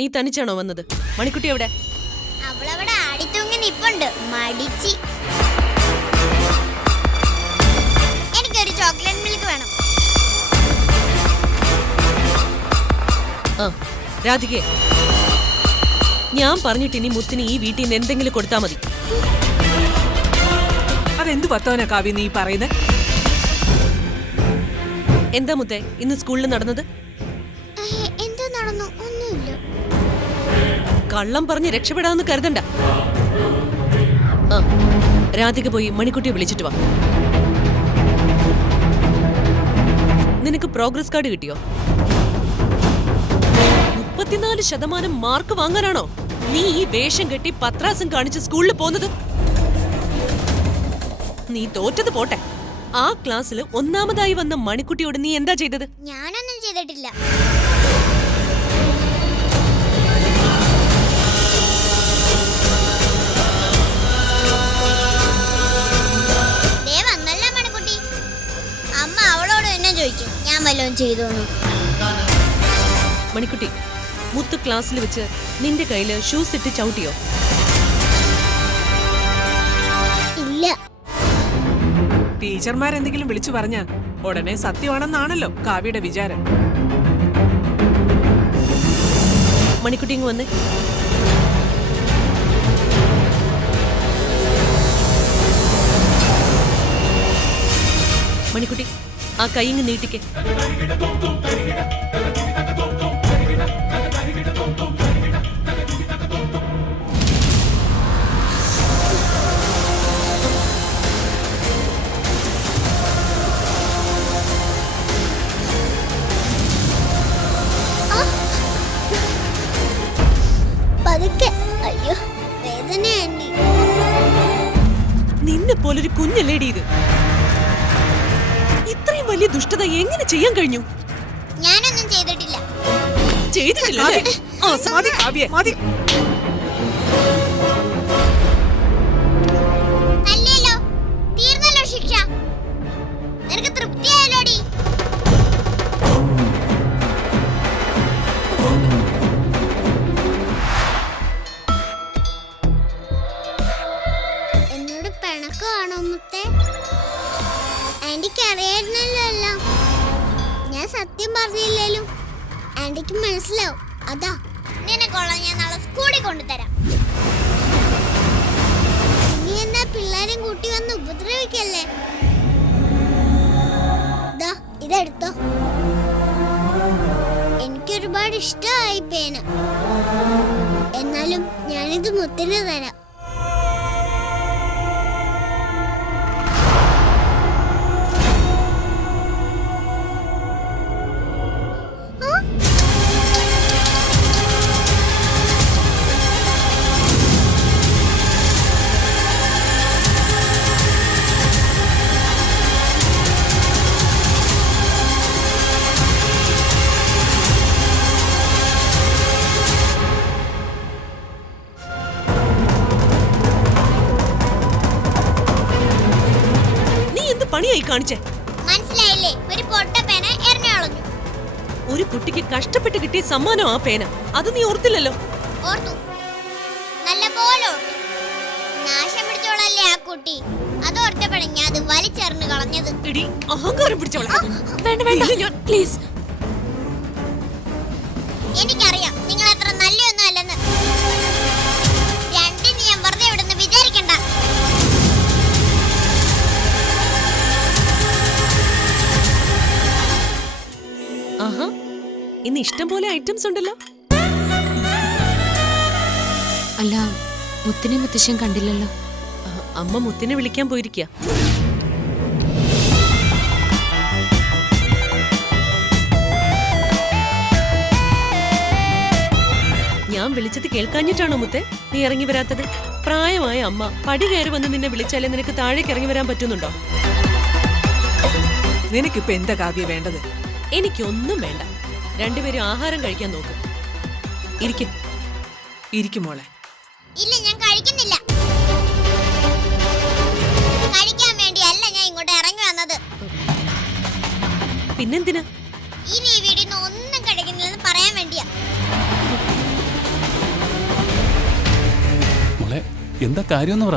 നീ തനിച്ചാണോ വന്നത്? മണിക്കുട്ടി എവിടെ? അവളവിടെ ആടിത്തൂങ്ങി നിപ്പുണ്ട്, മടിച്ചി. എനിക്കൊരു ചോക്ലേറ്റ് മിൽക്ക് വേണം. ആ രാധികേ, ഞാൻ പറഞ്ഞിട്ട് ഇനി മുത്തിന് ഈ വീട്ടിൽ നിന്ന് എന്തെങ്കിലും കൊടുത്താ മതി. അതെന്ത് വർത്തമാനാ കാവ്യ നീ പറയുന്നത്? എന്താ മുത്തേ ഇന്ന് സ്കൂളിൽ നടന്നത്? എന്താ നടന്നു? ഒന്നുമില്ല. കള്ളം പറഞ്ഞ് രക്ഷപ്പെടാമെന്ന് കരുതണ്ട. ആ രാധിക പോയി മണിക്കുട്ടിയെ വിളിച്ചിട്ട് വാ. നിനക്ക് പ്രോഗ്രസ് കാർഡ് കിട്ടിയോ? 34% മാർക്ക് വാങ്ങാനാണോ നീ ഈ വേഷം കെട്ടി പത്രാസം കാണിച്ച് സ്കൂളിൽ പോകുന്നത്? നീ തോറ്റത് പോട്ടെ, ആ ക്ലാസ്സിൽ ഒന്നാമതായി വന്ന മണിക്കുട്ടിയോട് നീ എന്താ ചെയ്തത്? ഞാനൊന്നും ചെയ്തിട്ടില്ല. വന്നല്ല മണിക്കുട്ടി. അമ്മ അവളോട് എന്നെ ചോദിക്കും ഞാൻ വല്ലതും ചെയ്തോന്നു. മണിക്കുട്ടി, മുത്ത് ക്ലാസ്സിൽ വെച്ച് നിന്റെ കയ്യില് ഷൂസ് ഇട്ട് ചവിട്ടിയോ? ഇല്ല. ടീച്ചർമാരെന്തെങ്കിലും വിളിച്ചു പറഞ്ഞാൽ ഉടനെ സത്യമാണെന്നാണല്ലോ കാവ്യയുടെ വിചാരം. മണിക്കുട്ടി ഇങ്ങ് വന്നേ. മണിക്കുട്ടി, ആ കൈ ഇങ്ങ് നീട്ടിക്കേ. അയ്യോ വേദനയാണ്. നിന്നെ പോലൊരു കുഞ്ഞല്ലേടി ഇത്. ഇത്രയും വലിയ ദുഷ്ടത എങ്ങനെ ചെയ്യാൻ കഴിഞ്ഞു? ഞാനൊന്നും ചെയ്തിട്ടില്ല. ചെയ്തിട്ടില്ല? അല്ലല്ലോ, തീർന്നല്ലോ ശിക്ഷ. നിനക്ക് തൃപ്തിയായല്ലോടി? എന്നോട് പിണക്കമാണോ മുത്തേ? ആന്റിക്ക് അറിയായിരുന്നല്ലോ എല്ലാം. ഞാൻ സത്യം പറഞ്ഞില്ലേലും ആന്റിക്ക് മനസ്സിലാവും. അതാ നിനക്കുള്ള ഞാൻ നാളെ സ്കൂളിൽ കൊണ്ടുതരാം. നീ എന്നാ പിള്ളേരും കൂട്ടി വന്ന് ഉപദ്രവിക്കല്ലേ. ഇതെടുത്തോ. എനിക്കൊരുപാട് ഇഷ്ടമായി പേന. എന്നാലും ഞാനിത് മുത്തിന് തരാം. പണിയായി കാണിച്ചേ. മനസ്സിലായില്ലേ? ഒരു പൊട്ട പേന എറിഞ്ഞു കളഞ്ഞു. ഒരു കുട്ടിക്ക് കഷ്ടപ്പെട്ട് കിട്ടിയ സമ്മാനം ആ പേന. അത് നീ ഓർത്തില്ലല്ലോ? ഓർത്തു, നല്ലപോലെ ഓർത്തു. നാശം പിടിച്ചോളല്ലേ ആ കുട്ടി. അത് ഓർത്തപ്പോഴേ ഞാൻ അത് വലിച്ചെറിഞ്ഞു കളഞ്ഞത്. എടി അഹങ്കാരം പിടിച്ചോളാ. വേണ്ട വേണ്ട പ്ലീസ്. എനിക്കറിയാം നിങ്ങൾ അത്ര നല്ലൊന്നും അല്ലെന്ന്. രണ്ടിന് ഞാൻ വെറുതെ ഇവിടുന്ന് വിചാരിക്കണ്ട. ആഹാ, ഇന്ന് ഇഷ്ടം പോലെ ഐറ്റംസ് ഉണ്ടല്ലോ. അല്ല, മുത്തിനെ മുത്തശ്ശൻ കണ്ടില്ലല്ലോ. അമ്മ മുത്തിനെ വിളിക്കാൻ പോയിരിക്കുക. ഞാൻ വിളിച്ചത് കേൾക്കാഞ്ഞിട്ടാണോ മുത്തേ നീ ഇറങ്ങി വരാത്തത്? പ്രായമായ അമ്മ പടി കയറി വന്ന് നിന്നെ വിളിച്ചാലേ നിനക്ക് താഴേക്ക് ഇറങ്ങി വരാൻ പറ്റുന്നുണ്ടോ? നിനക്കിപ്പോ എന്താ കാവ്യ വേണ്ടത്? എനിക്കൊന്നും വേണ്ട. രണ്ടുപേരും ആഹാരം കഴിക്കാൻ നോക്ക്. ഇരിക്കും മോളെ. ഇല്ല, ഞാൻ കഴിക്കുന്നില്ല. കഴിക്കാൻ വേണ്ടിയല്ല ഞാൻ ഇങ്ങോട്ട് ഇറങ്ങി വന്നത്. പിന്നെന്തിനാ? ഇനി ഈ വീടിന് ഒന്നും കഴിക്കുന്നില്ലെന്ന് പറയാൻ വേണ്ടിയാ. എന്താ കാര്യമെന്ന് പറ.